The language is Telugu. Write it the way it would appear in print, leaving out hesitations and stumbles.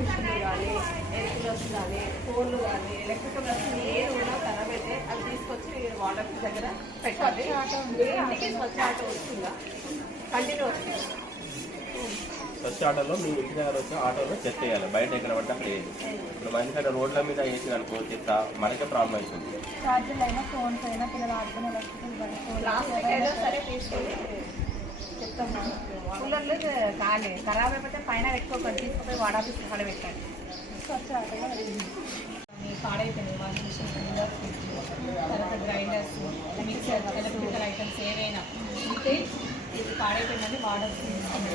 మిషన్లు కానీ ఎలక్ట్రికల్స్ కానీ ఫోన్లు కానీ ఎలక్ట్రికల్ వస్తువులు ఏది ఉన్నా ఖరాబ్ అయితే అవి తీసుకొచ్చి వాటర్ దగ్గర పెట్టాలి. ఇంటికి స్వచ్ఛ ఆటో వస్తుందా? కంటిన్యూ వస్తుంది. స్వచ్ఛ ఆటోలో మీ ఇంటి దగ్గర వచ్చి ఆటోలో చెత్త వేయాలి, బయట ఎక్కడ పడితే అక్కడ వేయాలి. ఇప్పుడు మంచిగా రోడ్ల మీద వేసి అనుకో చెత్త మనకే ప్రాబ్లం అవుతుంది. చార్జర్లు అయినా ఫోన్స్ అయినా పిల్లలు ఆడుకునే ఎలక్ట్రికల్ ప్లాస్టిక్ అయినా సరే తీసుకొని చెప్తాము. కూలర్లు కానీ ఖరాబ్ అయిపోతే పైన పెట్టుకోకండి, తీసుకుపోయి వాడాల్సి పడ పెట్టండి. స్వచ్ఛ ఆటలో పాడైపోయినాయి వాషింగ్ మిషన్, కూలర్, ఫ్రిడ్జ్, తర్వాత గ్రైండర్స్, మిక్సర్, ఎలక్ట్రికల్ ఐటమ్స్ ఏవైనా ఉంటే ఇది పాడైపోయిందని వాడాల్సి తీసుకోండి.